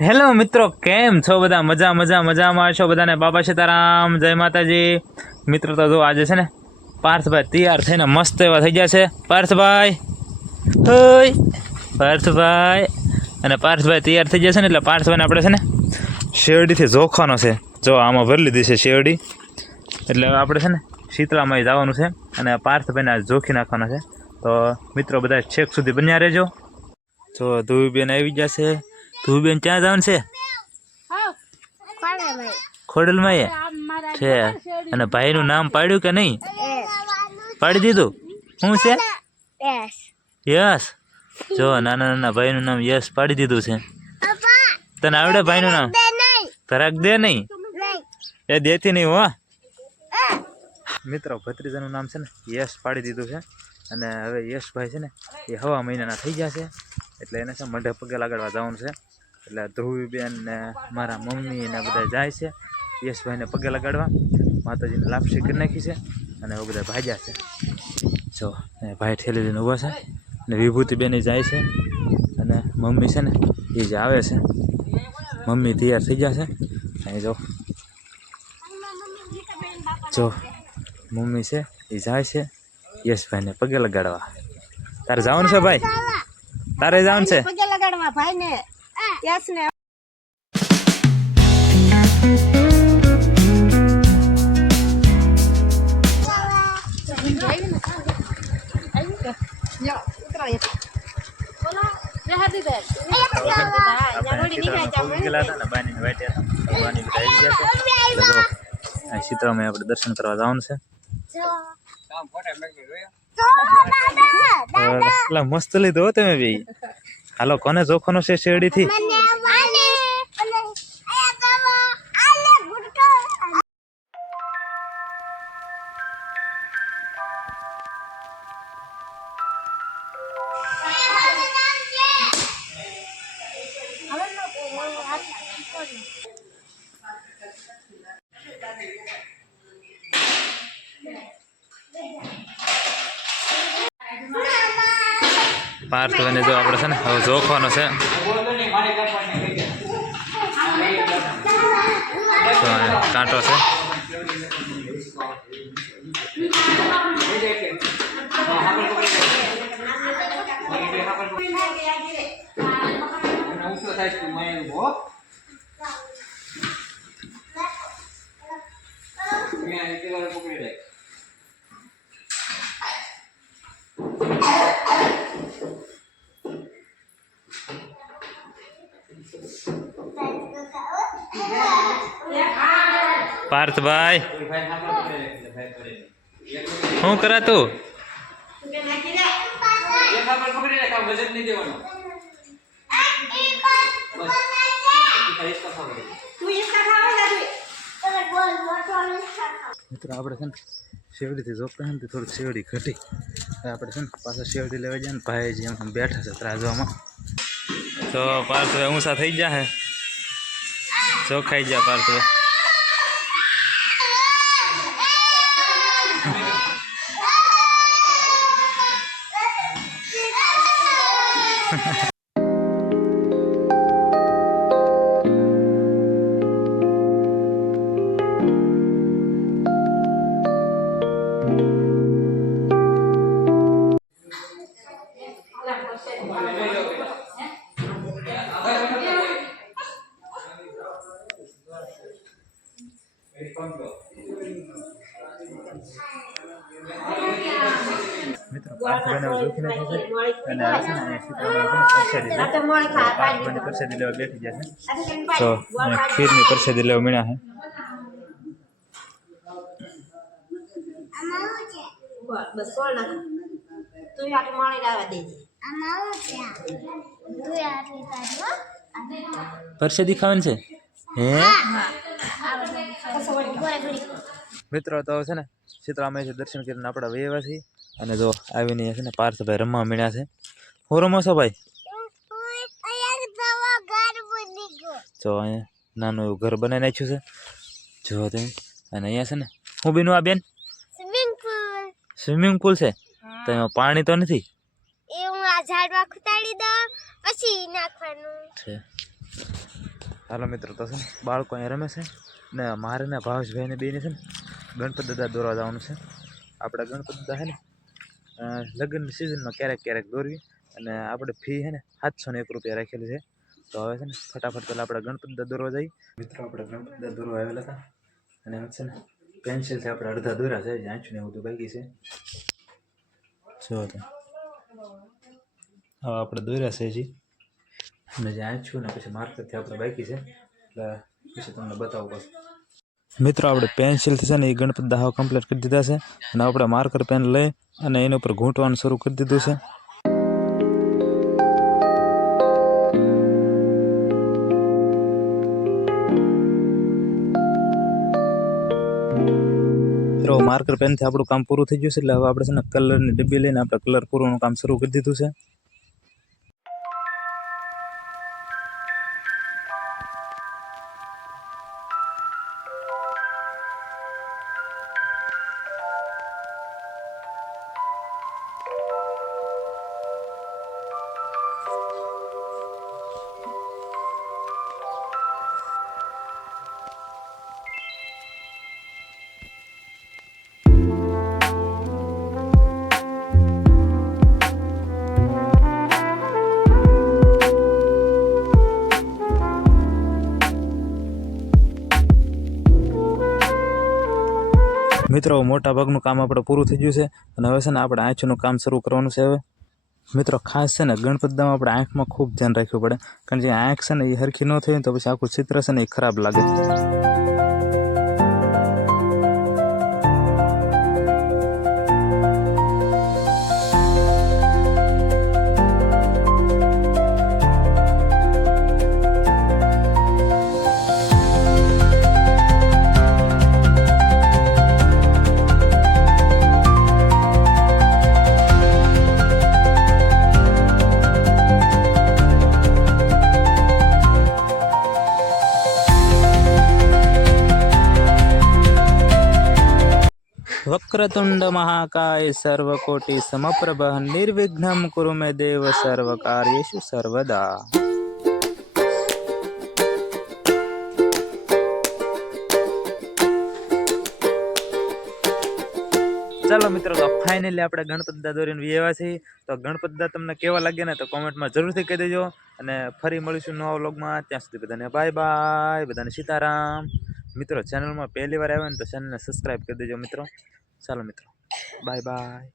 Hello મિત્રો, કેમ છો બધા? મજા મજા, મજામાં છો બધાને? બાબા સીતારામ, જય માતાજી. મિત્રો તો જો આજે છે ને પાર્થભાઈ તૈયાર થઈને મસ્ત એવા થઈ ગયા છે. પાર્થભાઈ, હોય. પાર્થભાઈ. અને પાર્થભાઈ તૈયાર થઈ ગયા છે ને એટલે પાર્થભાઈને આપણે છે ને શેરડીથી જોખવાનો છે. જો આમાં ભરી લીધી છે શેરડી. એટલે આપણે છે ને શીતળામાં જવાનું છે અને પાર્થભાઈને આજ જોખી નાખવાનો છે. તો મિત્રો બધા છેક સુધી બન્યા રહેજો. જો ધુવીબેન આવી ગયા છે. ધુવીબેન ક્યાં જવાનું છે? ખોડલમાં એ? છે. અને ભાઈનું નામ પાડ્યું કે નહીં? પાડી દીધું? શું છે? યસ. જો નાના નાના ભાઈનું નામ યસ પાડી દીધું છે. તને આવડે ભાઈનું નામ? તરાક દે નહીં? એ દેતી નહીં હો. મિત્રો ભત્રીજાનું નામ છે ને યશ પાડી દીધું છે. અને હવે યશભાઈ છે ને એ હવા મહિનાના થઈ ગયા છે. એટલે એને છે મઢે પગે લાગડવા જવાનું છે. એટલે ધ્રુવીબેન ને મારા મમ્મી ને બધા જાય છે. યશભાઈને પગે લગાડવા. માતાજીને લાપસી કરી નાખી છે અને એવું બધા ભાજ્યા છે. જો એ ભાઈ ઠેલી લઈને ઊભા છે અને વિભૂતિબેન જાય છે અને મમ્મી છે ને એ જે આવે છે. મમ્મી તૈયાર થઈ ગયા છે. અહીં જો. જો, મમ્મી છે એ જાય છે યશભાઈને પગે લગાડવા. તારે જવાનું છે ભાઈ? તારે જવાનું છે? પગે લગાડવા ભાઈ ને no. ને આપણે દર્શન કરવા જવાનું છે એટલે મસ્ત લીધો તમે બી હાલો કોને જોખવાનો છે શેરડી થી પાર્થભાઈને જો આપણે છે ને હવે જોખવાનો છે. કાંટો છે. પાર્થભાઈ શું કરા તું મિત્રો આપણે છે ને શેરડીથી જોખતા છે ને તે થોડીક શેરડી ઘટી હવે આપણે છે ને પાછા શેરડી લેવા જાય ને ભાઈ જે એમ બેઠા છે ત્રાજવામાં. તો પાર્થભાઈ ઊંચા થઈ ગયા હે? ચોખાઈ ગયા પાર્થભાઈ મિત્રો પાર્થભાઈને હવે જોખી નાખ્યા છે અને આ છે ને અહીંયા સીતારામ પ્રસાદી લે પાર્થભાઈને પ્રસાદી લેવા બેઠી ગયા તો અહીંયા ખીરની પ્રસાદી લેવા મળ્યા છે બસ સોળ નાખ તું આટલું માણી લાવવા દેજે પ્રસાદી ખાવાની છે હે મિત્રો તો છે ને સીતરામાઈ દર્શન કરીને આપણે વહેવા છીએ. અને જો આવીને છે ને પાર્થભાઈ રમવા મળ્યા છે. હું રમો છો ભાઈ? જો અહીંયા નાનું એવું ઘર બનાવી નાખ્યું છે. જો તમે અને અહીંયા છે ને હું બીનું આ બેન? સ્વિમિંગ પુલ છે? તો એમાં પાણી તો નથી? એ હું આ ઝાડમાં ખુતાડી દઉં પછી નાખવાનું. છે. હાલો મિત્રો તો છે ને બાળકો અહીંયા રમે છે. ને મારે ને ભાવેશભાઈને બેને છે ને ગણપત દાદા દોરવા જવાનું છે. આપણા ગણપત દાદા છે ને લગ્નની સિઝનમાં ક્યારેક ક્યારેક દોરવી અને આપણે ફી છે ને સાતસો ને એક રૂપિયા રાખેલી છે. તો હવે છે ને ફટાફટ પહેલાં આપણે ગણપત દાદા દોરવા જઈએ. મિત્રો, આપણે ગણપત દાદા દોરવા આવેલા હતા અને એમ છે ને પેન્સિલથી આપણે અડધા દોર્યા છે આંચું ને એવું બધું બાકી છે. જો તો. હવે આપણે દોર્યા છે હજી. અને જે આંચું ને પછી માર્કરથી આપણે બાકી છે, એટલે પછી તમને બતાવું પછી. મિત્રો, આપણે પેન્સિલથી છે ને એ ગણપત દાહો કમ્પ્લીટ કરી દીધા છે. અને આપણે માર્કર પેન લઈ અને એના ઉપર ઘૂંટવાનું શરૂ કરી દીધું છે. મિત્રો માર્કર પેનથી આપણું કામ પૂરું થઈ ગયું છે. એટલે હવે આપણે છે ને કલરની ડબ્બી લઈને આપણે કલર પૂરવાનું કામ શરૂ કરી દીધું છે. મિત્રો, મોટા ભાગનું કામ આપણે પૂરું થઈ ગયું છે અને હવે છે ને આપણે આંખનું કામ શરૂ કરવાનું છે હવે. મિત્રો, ખાસ છે ને ગણપતદામાં આપણે આંખમાં ખૂબ ધ્યાન રાખવું પડે. કારણ કે આંખ છે ને એ હરખી ન થઈ તો પછી આખું ચિત્ર છે ને એ ખરાબ લાગે. વક્રતુંડ મહાકાય સર્વકોટિ સમપ્રભ નિર્વિઘ્ન કુરુ મે દેવ સર્વ કાર્યેષુ સર્વદા ચાલો મિત્રો તો ફાઇનલી આપણે ગણપત દા દોરીને વ્યવા છીએ. તો ગણપત દા તમને કેવા લાગે ને તો કોમેન્ટમાં જરૂરથી કહી દેજો. અને ફરી મળીશું નવા વ્લોગમાં. ત્યાં સુધી બધાને બાય બાય બધાને સીતારામ. મિત્રો ચેનલમાં પહેલી વાર આવ્યો ને તો ચેનલને સબસ્ક્રાઈબ કરી દેજો મિત્રો. ચાલો મિત્રો. Bye bye.